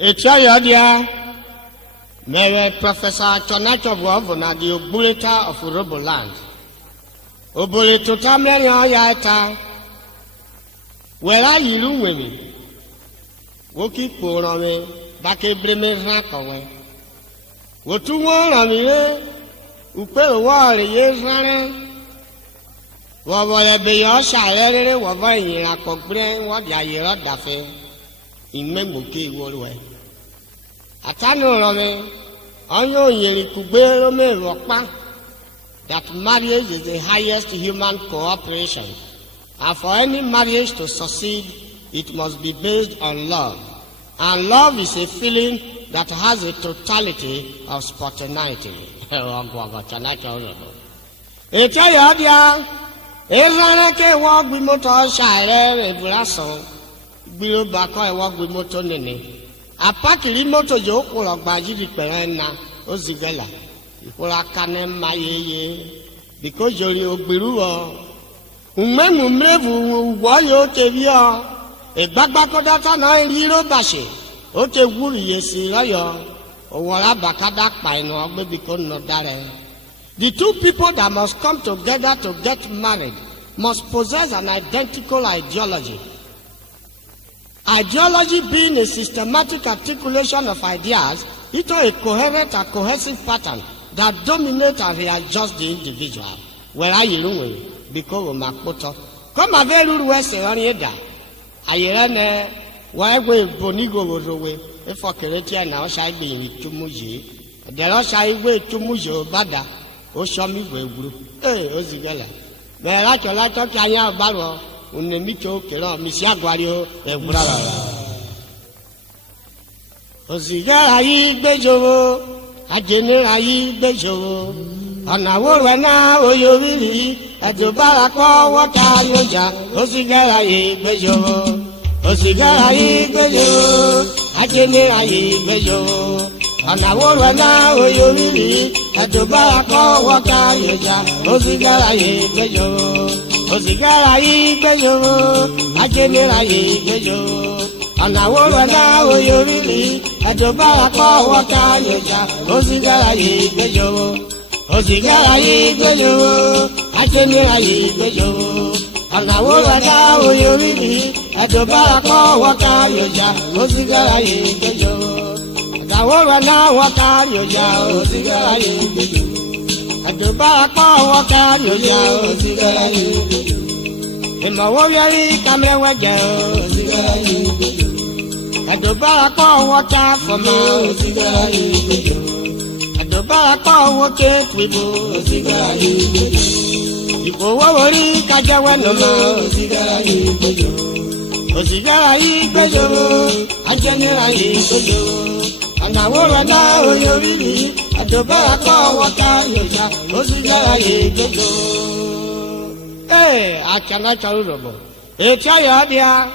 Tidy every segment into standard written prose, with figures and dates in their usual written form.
Echayadia, Mary Professor Chonacho Governor, the Obuleta of URHOBO land. Obuleto Tamlen Yata, where are you women? Woki Purame, Bake Bremen Rakaway. What you want on me? Upe war years running. What will be your salary? What will you complain? What you are daffy? In Memuki Woolway. Atano Rome, Onyo Yerikube me Rockman, that marriage is the highest human cooperation, and for any marriage to succeed, it must be based on love. And love is a feeling that has a totality of spontaneity. Echayadia, Ezanake walk with motor shire, a brasso, below Bako walk with motor nene. A package motor joke will of Bajiri Perena, Ozigella. Ikola kanem maye, because you're Biruo. Umemumrevu, Wayo Tevia, a backbacodata nine hero bashi, Ote Wuri Yesi Royo, or Wallabakadak by no baby could not dare. The two people that must come together to get married must possess an identical ideology. Ideology being a systematic articulation of ideas into a coherent and cohesive pattern that dominates and readjusts the individual. Where are you doing? Because of Makoto. Come a very west Ranieda. Ayerane, why will Bonigo was away? If for Keretia now shall be to Muji. There are shy way to Mujo Bada. O show me where group. Eh, Ozigella. Where I can like talk Kaya Barrow. Unemito Kero, Missia Guario, and Brava. Ozigala yi bejo, Ajenera yi bejo. On a war when now, you really, at the Barako, what are you? Ozigala yi bejo, Ozigala yi bejo, Ajenera yi bejo. On a war when now, you really, at the Barako, what are you? Ozigala yi bejo. Ozigala yi bejo, Ajenera yi bejo. And I will now, you really, at the Barako, what are you? Ozigala yi bejo, Ozigala yi bejo, Ajenera yi bejo. And I will now, you really, at the Barako, what are you? Ozigala yi bejo. And I will now, what are you? Ozigala yi bejo. At the Barako, what are you? Ozigala yi bejo. In my warrior, come away, Ozigala yi bejo. At the Barako, water for me, Ozigala yi bejo. At the Barako, water with Ozigala yi bejo. If you worry, Kajawa no more, Ozigala yi bejo. Ozigala yi bejo, Ajenera yi bejo. And I will now, you really, at the Barako, water, Ozigala yi bejo. Eh, I cannot tell you. Echayadia.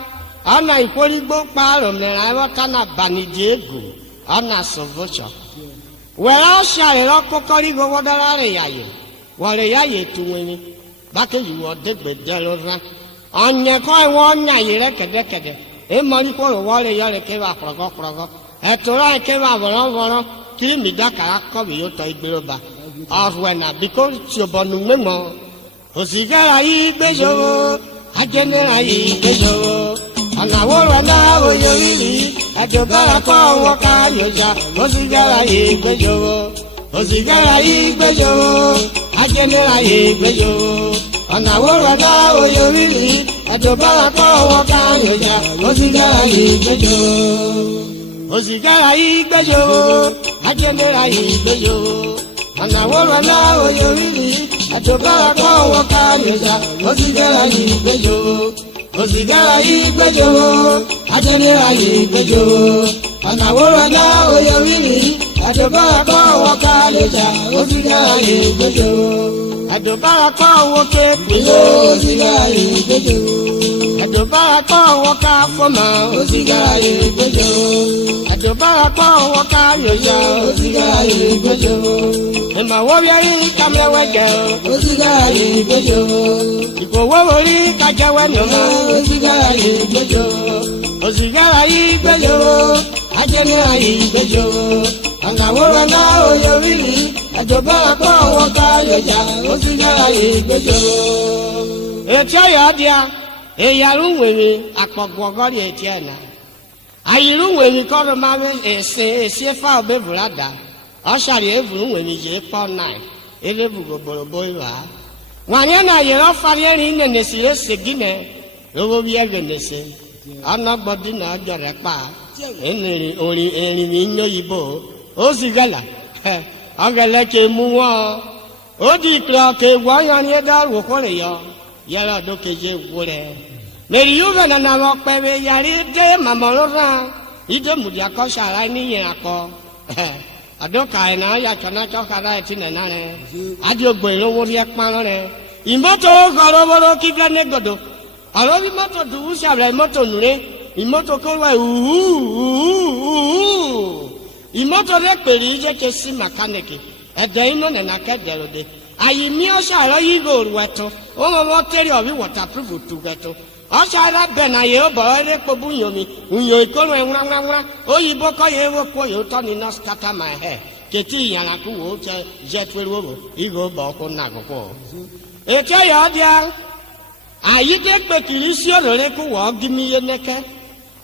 Ana ikori gbo parom le ra kana banijegu ana sovocha wera sha ero kokori go wodara re yaye wore yaye tuweni bake you odegbe delora anye ko won na yire kede e mari ko wore yore ke ba progo e tora ke ba woro kiri mi dakara ko bi yo to igberoba of when because chobonu memo Ozigala yi bejo Ajenera yi bejo. And I will now, you really, at the Barako, walk out your job. Ozigala yi bejo, Ozigala yi bejo, Ajenera yi bejo. And I will now, you really, at the Barako, walk out your job. Ozigala yi bejo, Ozigala yi bejo, Ajenera yi bejo. And I will now, you really, at the Barako, walk out your job. Ozigala yi bejo. Ozigala yi bejo, Ajenera yi bejo. And I will now, you really, at the Barako, walk out your job. Ozigala yi bejo. At the Barako, walk it below, Ozigala yi bejo. At the Barako, walk out for my Ozigala yi bejo. At the Barako, walk out your job. Ozigala yi bejo. And my warrior, come away, girl. Ozigala yi bejo. If you worry, Kajawa no more. Ozigala yi bejo. Ozigala yi bejo. ajẹ́nira yìí gbẹ́jọ́ ànàwòrán náà oyè wíìlì ẹ̀jọ̀gbọ́n àpọ̀ wọn ká yọjà ó sì dára yìí gbẹ́jọ́. ètí ọ̀yọ́ ọdíà èyàrú wèrè àpọ̀gbọ̀gọ́rì ètí ẹ̀ náà àyìrú wèrè kọ́rọ̀ máa ń èsì fà ọ̀bẹ bùrọ̀dà ọ̀ṣàrì èvùrú wèrè yìí pọ̀ náà elébùgò bòròbó ìwà wànyẹ́ náà yẹ̀rọ fariẹ́rì nẹ̀nẹ̀sì rẹ̀ ṣègínẹ̀ owó bí ẹ̀rẹ̀ nẹ̀sẹ̀ ọ̀nàgbọ̀dì náà jọ̀rẹ̀ pa ẹ̀nìrìn orin ẹ̀rìn mi ń yọ̀yìnbó ó sì gàlà ọ̀gẹ̀lẹ̀ kè mú wọn ó di ìkìlọ̀ kè wọ́nyọ́ ní ẹ̀dá òkúrẹ̀ yọ yẹ̀rọ ọdún keje wú rẹ̀ mẹ̀rì yóò fẹ̀ nànà lọ pẹ̀lẹ́ yàrá dé màmọ́rọ́ rán ìdè mùdí akọ́ṣà ara níyẹn akọ ọdún kàyìn náà yàtọ̀ náà tọ́kadà ẹ̀ ti nàná rẹ̀ adìogbò ìlówó rí ẹ̀ pọ́n rẹ̀ ìmọ́tò gọ̀rọ̀wọ́rọ̀ kí fẹ́ ní gòdò ọ̀rọ̀ bí mọ́tò dùwú sàbẹ̀ mọ́tò nùrẹ́ ìmọ́tò kọ́wé ìmọ́tò rẹ̀ pèrè ìjẹ́kẹ́ sí mẹkáníkì ẹ̀dẹ̀ iná nana kẹ́dẹ̀rọ̀ dé àyè mi ọ̀ṣà rẹ̀ yí gòrò ẹ̀tọ́ ó wọ́n tẹ́lẹ̀ ọ̀bí waterproof tù gẹ̀tọ́ ọ̀ṣà rẹ̀ bẹ̀ náà yẹ ó bọ̀ ọ́ rẹ̀ kpọ́bù yomi ǹyọ̀ ìkọ́nù ẹ̀ ńwáńwá òyìnbó kọ́ yẹ wọ́n kọ́ yẹ ó tọ́ ni náà scatter my hair kẹtí ìyànàkú wò ó tẹ jẹ́ pẹ̀lú wò ìgò bọ̀ ọkọ̀ náà kọ̀kọ́ ètò yọ̀ ọ́ díà àyè dé pé kìrì sí ọ̀rọ̀ rẹ̀ kó wọ́ gímí yé nẹ́kẹ́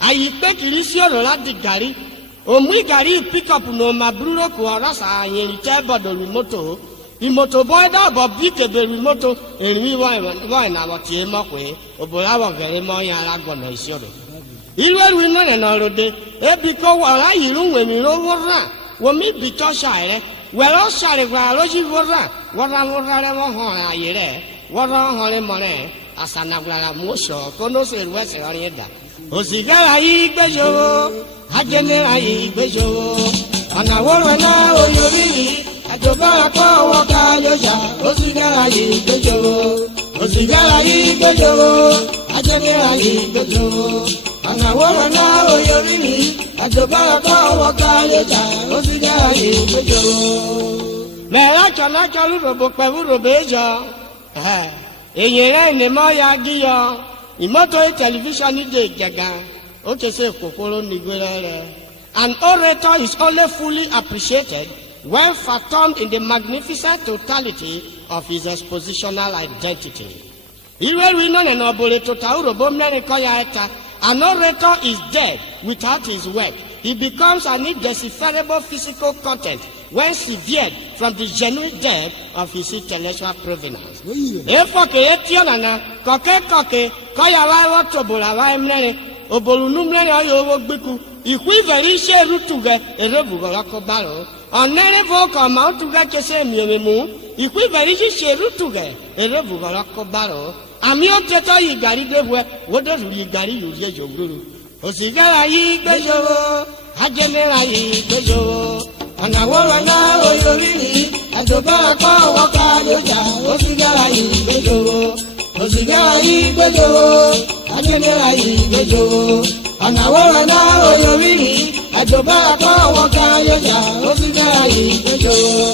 àyè pé kìrì sí ọ̀rọ̀ la di gàrí òmù gàrí pickup ní ọmọ abúlé kò ọ̀rọ̀ sà àyẹ̀rì tẹ́ bọ̀dọ̀ rìmọ́tò ìmọ̀tò bọ́ ẹ̀dá ọ̀bọ̀ bí kébé rìmọ́tò èrì wọ́n ìnáwó tiẹ̀ mọ̀ pé òbòláwọ̀ gẹ̀rẹ́ mọ́ yẹn alágbọ̀nà ìṣòro ìlú ẹ̀rù iná nẹ̀ náà lóde ebi kó wọ̀ọ́rá yìí ló wẹ̀mí lówó rà wọ́mí bìtọ́ ṣàrẹ́ wẹ̀rọ ṣàrẹ́gbà lójú wọ́rà wọ́rà rẹ̀ wọ́n hàn àyè rẹ̀ wọ́rà hàn rẹ̀ mọ́ rẹ̀ asanagbara mọ́ṣọ́ kónóṣe ìrúwẹ̀sẹ̀ ọ̀rìn ẹ̀dá òsìgára yìí gbẹ́jọ́wọ́ ajẹ́nẹ́ra yìí gbẹ́jọ́wọ́ ọ̀nàwọ́rọ̀ náà oyè rírì àjọbára kọ́ wọ́n ká yọjà òsìgára yìí gbẹ́jọ́wọ́ òsìgára yìí gbẹ́jọ́wọ́ ajẹ́nẹ́ra yìí gbẹ́jọ́wọ́ ọ̀nàwọ́rọ̀ náà oyè rírì àjọbára kọ́ wọ́n ká yọjà òsìgára yìí gbẹ́jọ́wọ́. mẹ́ẹ̀rẹ́ àjọ̀nájọ́ rúròbó pẹ̀lú ròbéjọ́ èyí rẹ̀ ní mọ́ ya gíyọ ìmọ́tò tẹlifíṣàn nídìí ìjẹ̀gà ó ti ṣe kòkòrò nígbèrè rẹ̀. An orator is only fully appreciated when fathomed in the magnificent totality of his expositional identity. ìrẹ́rù iná nínú ọ̀bọ̀lẹ̀ tó ta òròbó mẹ́rin kọ́ ya ẹ̀ta. An orator is dead without his work. He becomes an indecipherable physical content when severed from the genuine depth of his intellectual provenance. Efo keye tiyo nana koke koya wa woto bola wa emrere obolu numrere oyo owo gbeku ikwu iveri ise rutuge erebugoro ko baro onere vo ko ma tuge kese miememu ikwu iveri ise rutuge erebugoro ko baro ami o teto yi gari dewe wodo ri gari yuri ejoguru osigara yi gbejowo ajenera yi gbejowo ọ̀nàwọ́rọ̀ náà oyè rírì àjọbára kọ́ wọ́n ká yọjà òsìgára yìí gbẹjọ́wọ́ òsìgára yìí gbẹjọ́wọ́ ajẹ́nẹ́ra yìí gbẹjọ́wọ́ ọ̀nàwọ́rọ̀ náà oyè rírì àjọbára kọ́ wọ́n ká yọjà òsìgára yìí gbẹjọ́wọ́.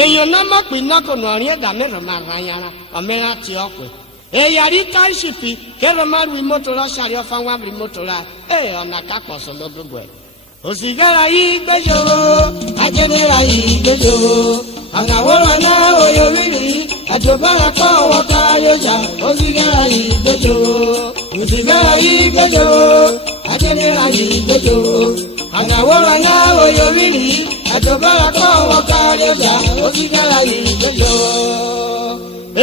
èèyàn náà mọ̀ pé náà kò nà ọ̀rìn ẹ̀dá mẹ́rin máa ra yàrá ọ̀mẹ́ra ti ọ̀pẹ̀ èyàrí táìsìpì kẹ́rọ máa rí mọ́tò rọ ṣàrí ọ̀fà wọn rí mọ́tò rà ọ̀nà kápọ̀ sọ lọ́dọ̀gbọ̀ ẹ̀. òsìgára yìí gbẹ́jọ́wọ́ ajẹ́nẹ́ra yìí gbẹ́jọ́wọ́ àgàwọ́rọ̀ náà oyè rírì àjọbára kọ́ wọ́n ká yọjà òsìgára yìí gbẹ́jọ́wọ́ òsìgára yìí gbẹ́jọ́wọ́ ajẹ́nẹ́ra yìí gbẹ́jọ́wọ́ àgàwọ́rọ̀ náà oyè rírì àjọbára kọ́ wọ́n ká yọjà òsìgára yìí gbẹ́jọ́wọ́.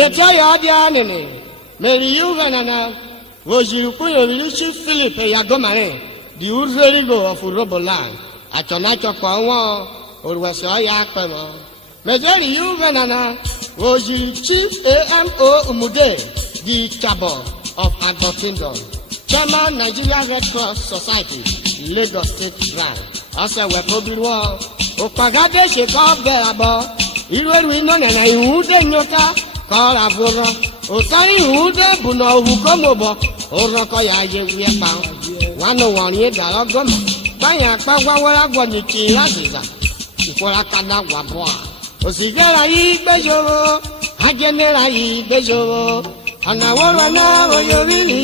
ètò ọ̀yọ́ ọdí ànínì mẹ̀rì yìí wẹ̀ nànà wòjìrìkún yòrìrì sí Philip yagomare the URHOBO of URHOBO land àtọ̀nàtọ̀kọ̀ wọn òrùwẹ̀sẹ̀ ọ̀yà pẹ̀mọ́ mẹ̀jẹ̀rì yìí wẹ̀ nànà wòjìrì Chief AMO Umude the Chabo of Agbo Kingdom Chairman Nigeria Red Cross Society Lagos State branch ọ̀sẹ̀ wẹ̀kọ́bìrìwọ̀ òpàgádé ṣèkọ́ bẹ̀rẹ̀ bọ̀ irú ẹ̀rù iná nẹ̀nà ìhùndé nyọ́ká kọ́ra fúnra òtárì ìhùndé bùnà òwú kọ́mọ̀bọ̀ òrùkọ́ yà ayé wíyẹ pa wọn wọn ní ìdàrọ́ gọ́mọ̀ báyà apá wáwọ́rá gbọ́ ní kí n lásìsà ìfọ́ra kadà wà bọ́ a òsìgára yìí gbẹ́jọ́wọ́ ajẹ́nẹ́ra yìí gbẹ́jọ́wọ́ ọ̀nàwọ́rọ̀ náà oyè rírì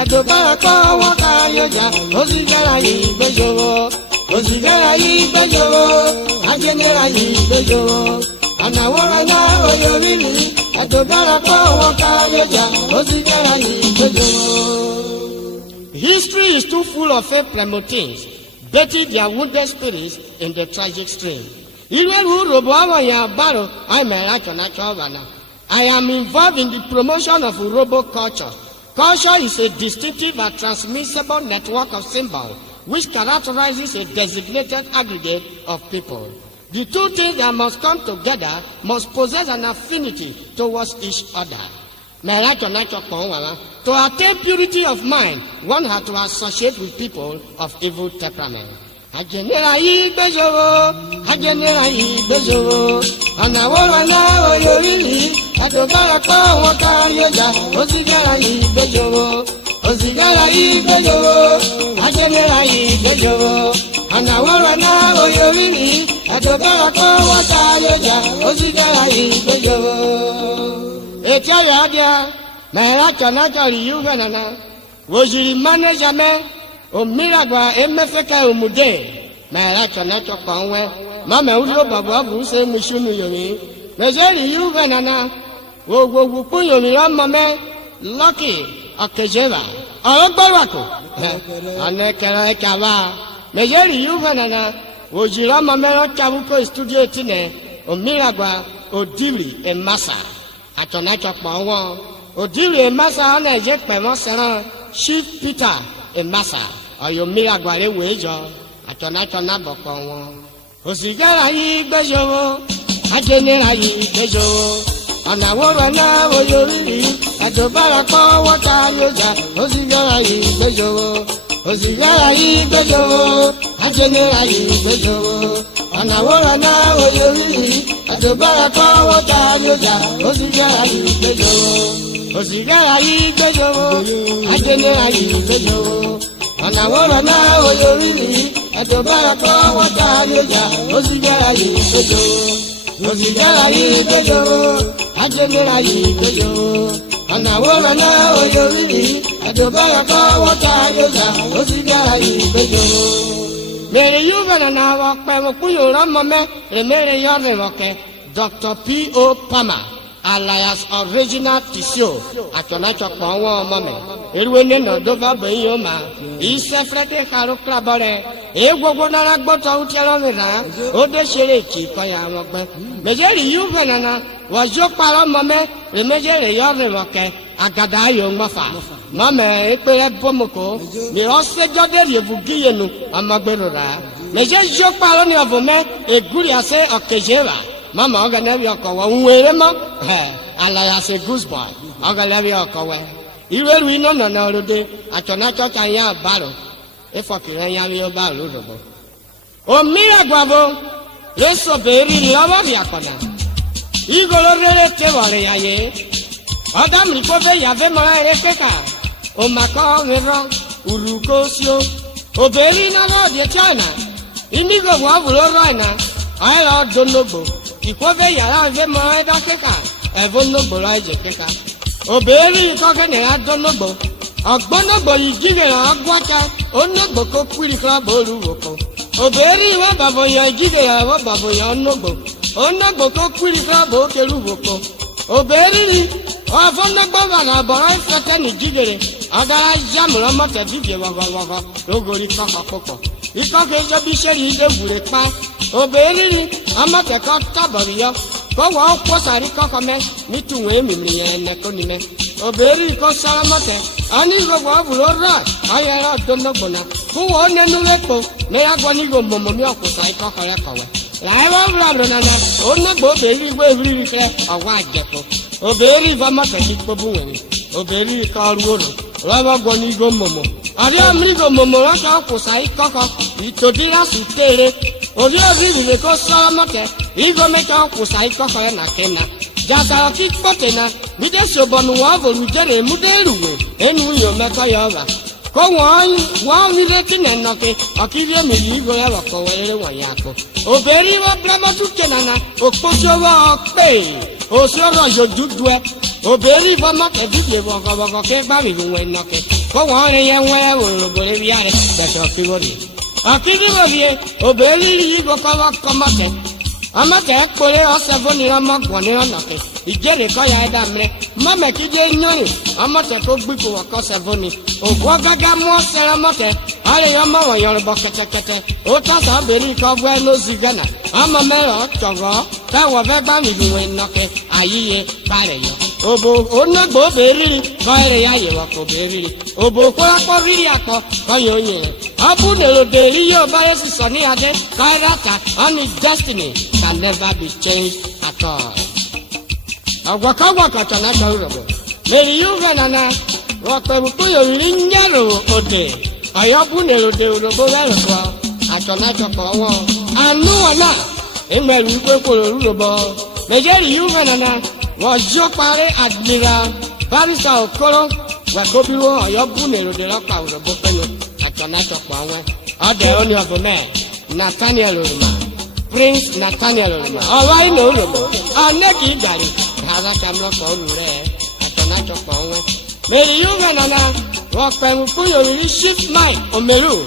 àjọbára kọ́ wọ́n ká yọjà òsìgára yìí gbẹ́jọ́wọ́ Osigara igbejowo, ajenera igbejowo. Anawora na oyoriri, atobara ko wakayoja. Osigara igbejowo. History is too full of fake Primotines, bathing their wounded spirits in the tragic stream. I am involved in the promotion of URHOBO culture. Culture is a distinctive and transmissible network of symbols which characterizes a designated aggregate of people. The two things that must come together must possess an affinity towards each other. To attain purity of mind, one has to associate with people of evil temperament. Ajenera igbejowo, ajenera igbejowo. Anawora na oyoriri, atobara ko wakayoja. Osigara igbejowo, osigara igbejowo. Ajenera igbejowo. Anawora na oyoriri, atobara ko wakayoja. Osigara igbejowo. Etia yadia, mera chana chali yuvenana. Wojiri manager me. O miragwa emefeka umude mera chana chokwanwe mama ulo baba buse mushunu yomi mejeri yuvenana wo punyomi ramame lucky akejeva arogbarwako anekera ekava mejeri yuvenana wo jira mama chabuko studio tine o miragwa odiri emasa achana chokwanwo odiri emasa na je pemo seran chief Peter emasa oyo miragware wejo atona boko won osigara yi gbejowo ajenera yi gbejowo anaworo na oyoriri atobara ko wota yoja osigara yi gbejowo ajenera yi gbejowo anaworo na oyoriri atobara ko wota yoja osigara yi gbejowo ajenera yi gbejowo Anawora na oyoriri, atobara ko wata yoja. Osigara yi bejo, ajenera yi bejo. Anawora na oyoriri, atobara ko wata yoja. Osigara yi bejo. Mere yuvana na wakpe wakuyo ramame, remere yore wake. Dr. P.O. Pama, alias Original Tissue, atonacho kwa mame. Erwene no dova benyoma. Ise frete karo klabore. Egwogo na gbota utielo mera. Ode shere ki koya mogbe. Mejeri yuvenana. Wajo paro mame. Remejere yore moke. Agada yo ngofa. Mame ekpere bomoko. Mi ose jode yevugi yenu. Amagberora. Meje jo paro ni avome. Eguri ase okejeva. Mama oga nevi okowe. Unwere mo. Alaya se gooseboy. Oga nevi okowe. Iweru ino na orode atona chocha ya baro efokire ya mi oba olodobo o miragwavo leso beri lowo bi akona igolo rere te wale yaye adam ri ko be ya ve mara ere keka o mako mero uruko sio o beri na go de china indigo wa bulo raina ai lo donogbo iko be ya la ve mara eda keka e vonogbo la je keka oberi koke ne adonogbo ogbonogbo igigera agwata onogbo ko kwiri club oluwoko oberi wa baboya igigera wa baboya onogbo onogbo ko kwiri club okeluwoko oberi wa fonogbo na bora ifete ni igigere agara jamuro mote bibie wawawa logori kokoko ikoke jo bi seri ide wure pa oberi amate ko taboriyo ko wa ko sari koko me nitunwe emimri yen ne ko ni me oberi ko salamote ani go wa bulo ra ayera donogbo na ko wo nenu lepo me agwo ni go momo mi okusa ikoko re kowe lai wa bra na onogbo oberi gbe riri kre owa ajepo oberi va mate ki pobu wen oberi ka ruoro rawa gwo ni go momo ari amri go momo ra ka okusa ikoko itodira sutere orí rire ko salamote igo mecha okusa ikoko na kena jasa ki potena mide sobonu wa volujere muderuwe enu yo meko yoba ko won ni leti nenoke akire mi igo ya ko were wanyako oberi wa bramo tukenana opojo wa pe o soro jojudwe oberi wa ma ke bibie wo ke gba mi won enoke ko won yen we wo bore biare de so ki wori akidi bobie obeli yi go kawa komate amate kpole osefo ni rama gwoni onake ijere ko ya eda mre mama kije nyoni amate ko gbiko wa ko sevoni ogwo gaga mo sera mote ale yo mo won yoruba kete o ta sa beri ko gwe no zigana ama mero togo ta wo fe gba mi duwe noke ayiye bare yo obo onagbo beri ko ere ya ye wa ko beri obo ko apo riri apo ko yoyin abu ne lo deri yo ba yesu so ni ade kairata on his destiny can never be changed at all. Agwakagwaka chana karurobo. Meri yuga nana wakwebuku yoriri nyaro ode. Ayobu ne lo de urobo wero kwa achana choko wo. Anu wana emelu ikwe kolo urobo. Mejeri yuga nana wajo pare admira barisa okoro wakobiwo ayobu ne lo de lokwa urobo penyo achana choko wo. Ode oni ofome Nathaniel Oruma. Prince Nathaniel Oruma. Alright no Oruma. Aneki dari. Hada kamlo ko lure. Atona choko won. Meri yuga nana. Wo pemu ku yoriri shift mind Omeru.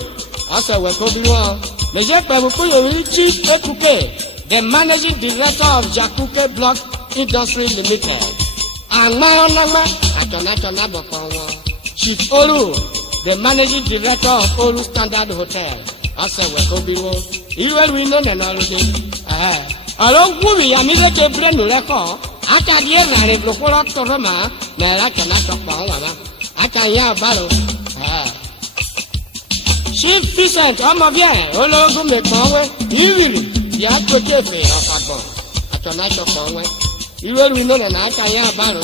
Ase we ko bi won. Meje pemu ku yoriri chief Ekuke, the managing director of Jakuke Block Industry Limited. Angma onama atona chona boko won. Chief Olu, the managing director of Olu Standard Hotel. Ase we ko bi won. Iwe we no na lo de. Alo wumi ya mi le ke brenu le ko. Aka die na le blokoro toroma me la kana to pa wa na. Aka ya baro. Chief Vincent omo bien ologun me kan we. Iwiri ya to kefe afagbon. Atona to kan we. Iwe we no na aka ya baro.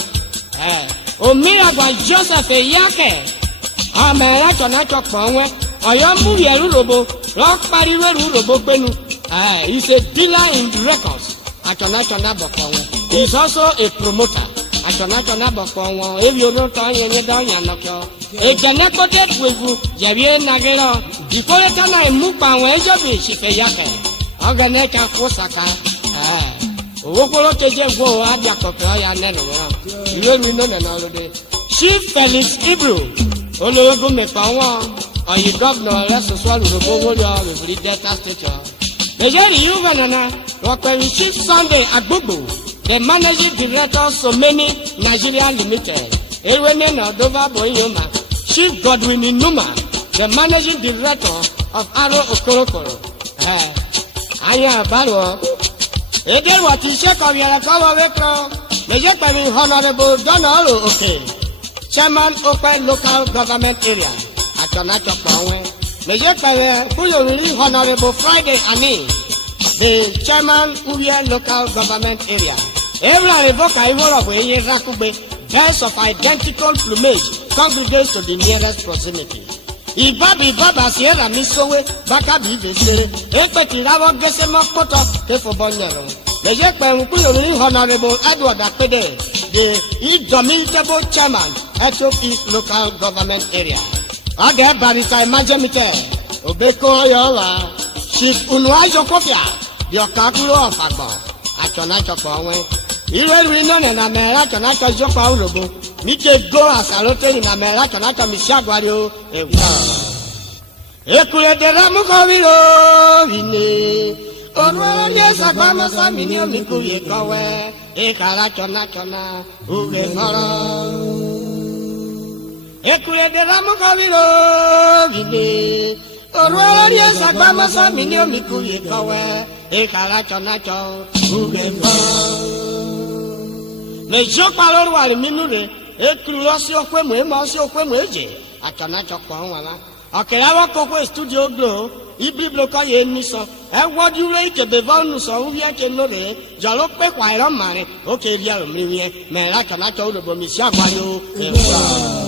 Omi agba Joseph Eyake. Amela tona to kan we. Oyo mu yeru robo. Rock pariwe robo penu. He's a dealer in records. Atona bokon. He's also a promoter. Atona bokon. If you don't know any down yanoko. A connected with Javier Nagero. Before the time I move on, where you she pay yake. Organeka Kosaka. Wokolo Teje go at Yakoya Neno. You know the Chief Felix Ibru. Ologo Mepawa. Or you governor, let's swallow the Bogo with the Delta State. Mejeri yuga nana, wakwe Chief Sunday Agbubu, the managing director of so many Nigeria Limited. Ewene na Dova Boyoma, Chief Godwin Inuma, the managing director of Aro Okorokoro. Aya Baro. Ede wati sheko yara kawa wekro. Mejeri Honorable Donald Oke, Chairman Open Local Government Area. Atona Chokwawe. Mejeri Kuyori Honorable Friday Ani, the Chairman Uria Local Government Area. Every evoker of a Rakube, birds of identical plumage congregates to the nearest proximity. Ibabi Baba Sierra Misowe, Bakabi Vesere, Epetiravo Gesema Poto, Tefo Bonero. Mejeri Kuyori Honorable Edward Akpede, the indomitable Chairman, Ethiop East Local Government Area. Ade barisa imajemite obeko yola Chief Unwajo Kofia the Okakulo of Agbo Atona Choko wen Iwe we no na mera Atona Choko Urobo Nike go asalote na mera Atona Misagwario Ekule de ramu kowiro ine Orwa yesa kwama samini omiku yekowe Ekala chona uge ngoro Ekule de ramu kawiro gide Orwari esagba masa mini omiku yekowe Ekala chonacho ugembo Mejo palor wali minure Ekulu osi okwe mwema osi okwe mweje Achonacho kwa wala Okelawa kokwe studio glow Ibri bloka ye niso Ewa diure ike bevonu so uvia ke nore Jalo pe kwa iron mare Oke ria umriwe Mera chonacho urobo misia kwa yo Ewa